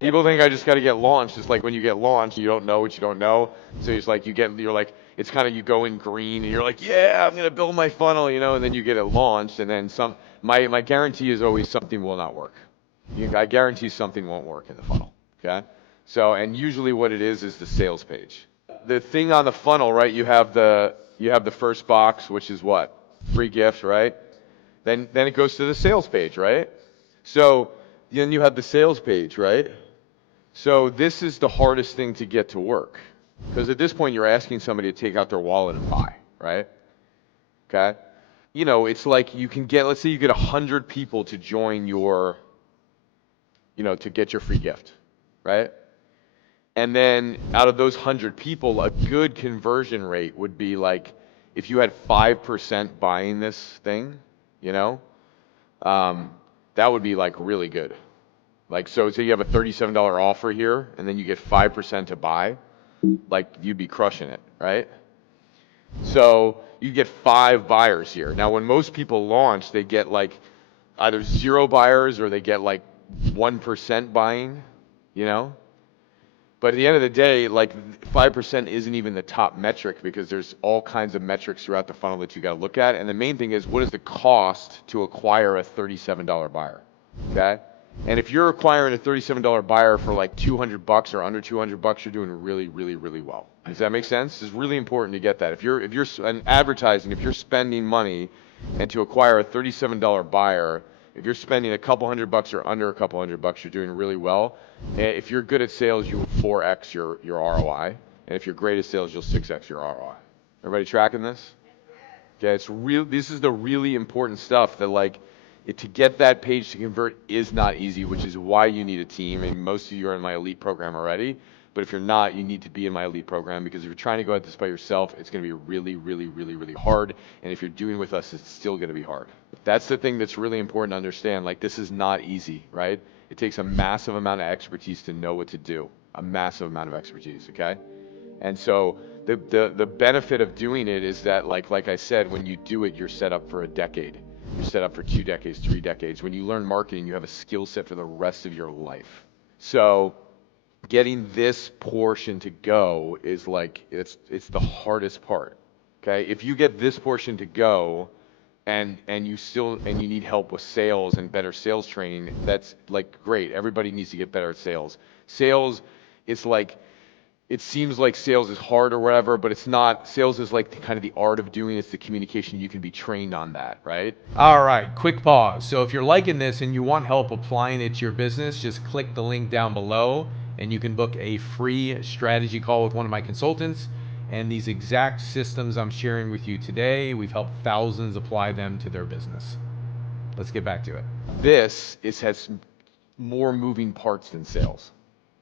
People think I just got to get launched. It's like when you get launched, you don't know what you don't know. So it's like you're like, it's kind of you go in green and you're like, yeah, I'm gonna build my funnel, and then you get it launched, and then some. My guarantee is always something will not work. I guarantee something won't work in the funnel. Okay. So and usually what it is the sales page. The thing on the funnel, right? You have the first box, which is what? Free gift, right? Then it goes to the sales page, right? So then you have the sales page, right? So this is the hardest thing to get to work. Because at this point you're asking somebody to take out their wallet and buy, right? Okay? It's like you can get, let's say you get 100 people to join to get your free gift, right? And then out of those 100 people, a good conversion rate would be like if you had 5% buying this thing, you know, that would be like really good. Like, so you have a $37 offer here, and then you get 5% to buy, like you'd be crushing it, right? So you get 5 buyers here. Now, when most people launch, they get like either 0 buyers or they get like 1% buying, you know? But at the end of the day, like 5% isn't even the top metric because there's all kinds of metrics throughout the funnel that you got to look at. And the main thing is, what is the cost to acquire a $37 buyer? Okay? And if you're acquiring a $37 buyer for like $200 or under $200, you're doing really, really, really well. Does that make sense? It's really important to get that. If you're an advertising, if you're spending money and to acquire a $37 buyer, if you're spending a couple $100 or under a couple $100, you're doing really well. And if you're good at sales, you will 4x your ROI. And if you're great at sales, you'll 6x your ROI. Everybody tracking this? Okay, this is the really important stuff that like to get that page to convert is not easy, which is why you need a team. And most of you are in my elite program already. But if you're not, you need to be in my elite program because if you're trying to go at this by yourself, it's going to be really, really, really, really hard. And if you're doing with us, it's still going to be hard. That's the thing that's really important to understand. Like, this is not easy, right? It takes a massive amount of expertise to know what to do. A massive amount of expertise, okay? And so the benefit of doing it is that like I said, when you do it, you're set up for a decade. You're set up for 2 decades, 3 decades. When you learn marketing, you have a skill set for the rest of your life. So getting this portion to go is like it's the hardest part. Okay? If you get this portion to go and you need help with sales and better sales training, that's like great. Everybody needs to get better at sales. Sales, it's like it seems like sales is hard or whatever, but it's not. Sales is like kind of the art of doing it. It's the communication. You can be trained on that, right? All right, quick pause. So if you're liking this and you want help applying it to your business, just click the link down below and you can book a free strategy call with one of my consultants. And these exact systems I'm sharing with you today, we've helped thousands apply them to their business. Let's get back to it. This has more moving parts than sales.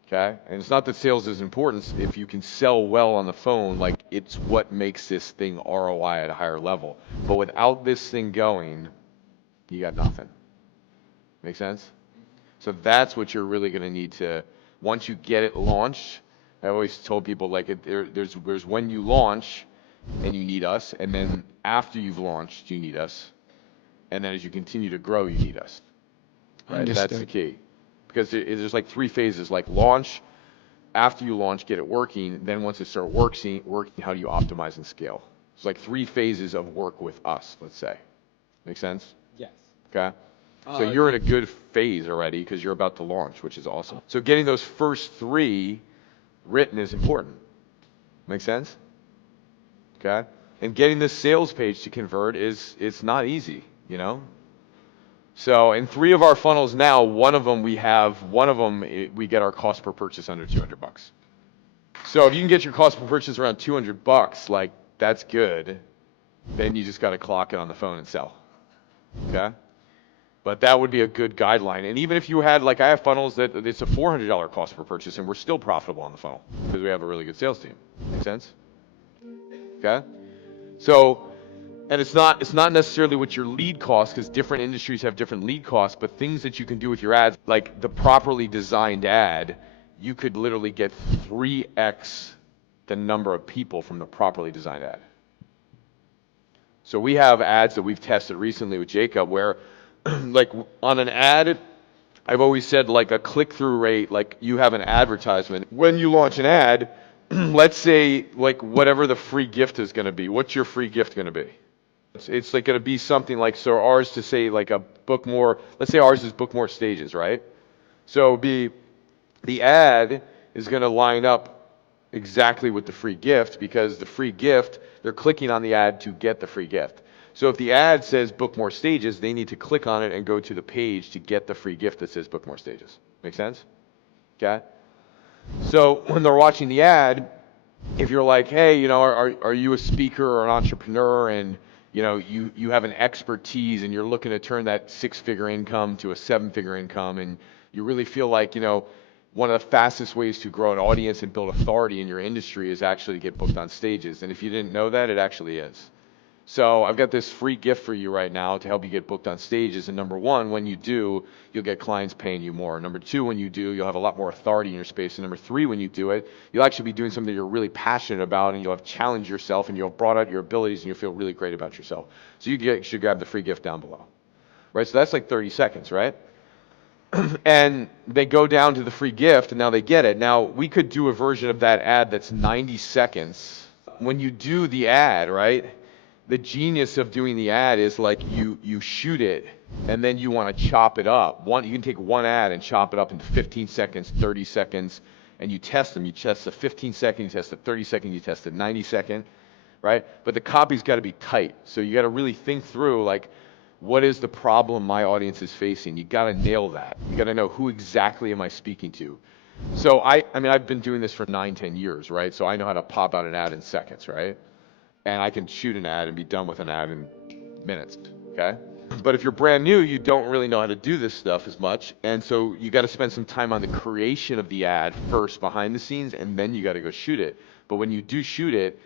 Okay? And it's not that sales is important. If you can sell well on the phone, like it's what makes this thing ROI at a higher level. But without this thing going, you got nothing. Make sense? So that's what you're really going to need to, once you get it launched, I always told people like there's when you launch and you need us, and then after you've launched, you need us. And then as you continue to grow, you need us. Right? Understood. That's the key. Because there's like 3 phases, like launch, after you launch, get it working, then once it starts working, how do you optimize and scale? It's like 3 phases of work with us, let's say. Make sense? Yes. Okay? So you're in a good phase already because you're about to launch, which is awesome. So getting those first 3 written is important. Make sense? Okay? And getting this sales page to convert it's not easy, you know? So in 3 of our funnels now, one of them we get our cost per purchase under $200. So if you can get your cost per purchase around $200, like that's good. Then you just got to clock it on the phone and sell. Okay? But that would be a good guideline. And even if you had, like I have funnels that it's a $400 cost per purchase and we're still profitable on the funnel because we have a really good sales team. Make sense? Okay? So, and it's not necessarily what your lead costs because different industries have different lead costs, but things that you can do with your ads, like the properly designed ad, you could literally get 3x the number of people from the properly designed ad. So we have ads that we've tested recently with Jacob where like on an ad I've always said like a click-through rate, like you have an advertisement. When you launch an ad, let's say like whatever the free gift is going to be. What's your free gift going to be? It's like going to be something like, so ours to say like a book more, let's say ours is book more stages, right? So be the ad is going to line up exactly with the free gift, because the free gift, they're clicking on the ad to get the free gift. So if the ad says book more stages, they need to click on it and go to the page to get the free gift that says book more stages. Make sense? Okay? So when they're watching the ad, if you're like, hey, are you a speaker or an entrepreneur, and you have an expertise and you're looking to turn that 6-figure income to a 7-figure income, and you really feel like, one of the fastest ways to grow an audience and build authority in your industry is actually to get booked on stages. And if you didn't know that, it actually is. So I've got this free gift for you right now to help you get booked on stages. And number one, when you do, you'll get clients paying you more. Number two, when you do, you'll have a lot more authority in your space. And number three, when you do it, you'll actually be doing something you're really passionate about, and you'll have challenged yourself, and you'll have brought out your abilities, and you'll feel really great about yourself. So you should grab the free gift down below. Right? So that's like 30 seconds, right? And they go down to the free gift, and now they get it. Now, we could do a version of that ad that's 90 seconds. When you do the ad, right, the genius of doing the ad is like you shoot it, and then you want to chop it up. You can take one ad and chop it up into 15 seconds, 30 seconds, and you test them. You test the 15 second, you test the 30 second, you test the 90 second, right? But the copy's got to be tight. So you got to really think through, like, what is the problem my audience is facing? You got to nail that. You got to know, who exactly am I speaking to? So I mean, I've been doing this for 9-10 years, right? So I know how to pop out an ad in seconds, right? And I can shoot an ad and be done with an ad in minutes, okay? But if you're brand new, you don't really know how to do this stuff as much. And so you got to spend some time on the creation of the ad first behind the scenes, and then you got to go shoot it. But when you do shoot it,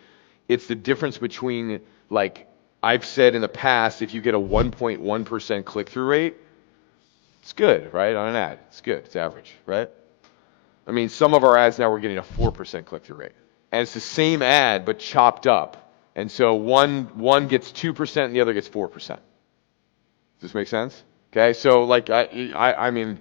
it's the difference between, like, I've said in the past, if you get a 1.1% click-through rate, it's good, right? On an ad, it's good, it's average, right? I mean, some of our ads now, we're getting a 4% click-through rate. And it's the same ad, but chopped up. And so one gets 2% and the other gets 4%. Does this make sense? Okay, so like, I mean,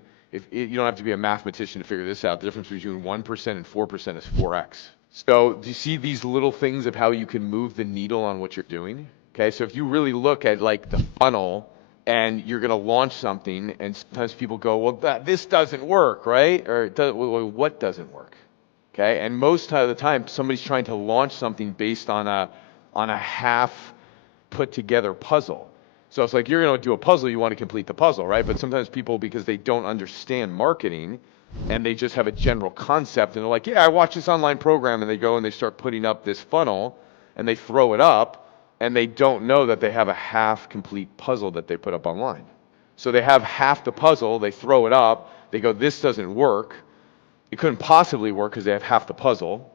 you don't have to be a mathematician to figure this out. The difference between 1% and 4% is 4x. So do you see these little things of how you can move the needle on what you're doing? Okay, so if you really look at like the funnel, and you're going to launch something, and sometimes people go, well, this doesn't work, right? Or well, what doesn't work? Okay, and most of the time, somebody's trying to launch something based on a half put together puzzle. So it's like, you're going to do a puzzle, you want to complete the puzzle, right? But sometimes people, because they don't understand marketing, and they just have a general concept, and they're like, yeah, I watched this online program, and they go and they start putting up this funnel, and they throw it up, and they don't know that they have a half complete puzzle that they put up online. So they have half the puzzle, they throw it up, they go, this doesn't work. It couldn't possibly work because they have half the puzzle.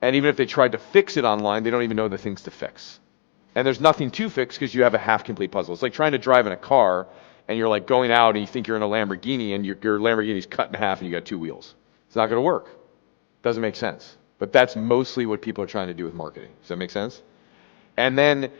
And even if they tried to fix it online, they don't even know the things to fix. And there's nothing to fix because you have a half complete puzzle. It's like trying to drive in a car, and you're like going out and you think you're in a Lamborghini, and your Lamborghini's cut in half and you got 2 wheels. It's not going to work. Doesn't make sense. But that's mostly what people are trying to do with marketing. Does that make sense? And then,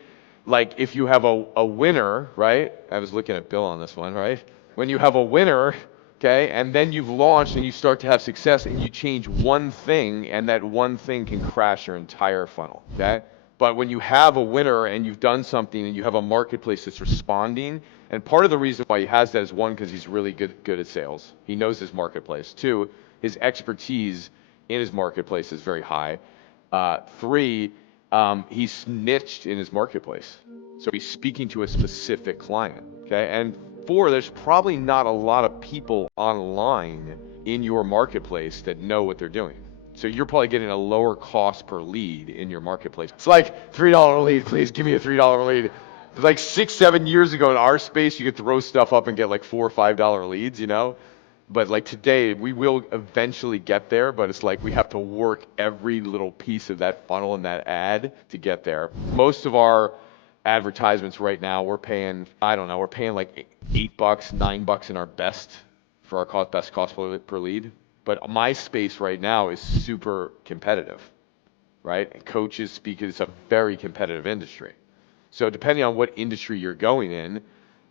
like, if you have a winner, right? I was looking at Bill on this one, right? When you have a winner, okay, and then you've launched and you start to have success, and you change one thing, and that one thing can crash your entire funnel, okay? But when you have a winner and you've done something and you have a marketplace that's responding, and part of the reason why he has that is, one, because he's really good at sales. He knows his marketplace. Two, his expertise in his marketplace is very high. Three, he's niched in his marketplace. So he's speaking to a specific client, okay? And four, there's probably not a lot of people online in your marketplace that know what they're doing. So you're probably getting a lower cost per lead in your marketplace. It's like, $3 lead, please give me a $3 lead. Like 6-7 years ago in our space, you could throw stuff up and get like $4 or $5 leads, But like today, we will eventually get there, but it's like we have to work every little piece of that funnel and that ad to get there. Most of our advertisements right now, we're paying like $8, $9 in our best for our best cost per lead. But my space right now is super competitive, right? And coaches, speakers, it's a very competitive industry. So depending on what industry you're going in,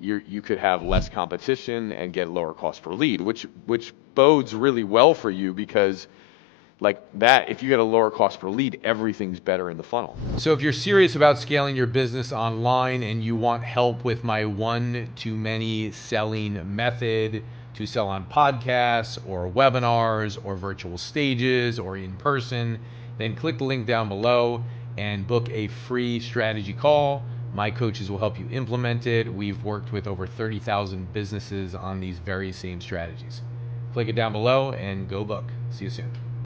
you could have less competition and get lower cost per lead, which bodes really well for you because like that, if you get a lower cost per lead, everything's better in the funnel. So if you're serious about scaling your business online and you want help with my one-to-many selling method to sell on podcasts or webinars or virtual stages or in person, then click the link down below and book a free strategy call. My coaches will help you implement it. We've worked with over 30,000 businesses on these very same strategies. Click it down below and go book. See you soon.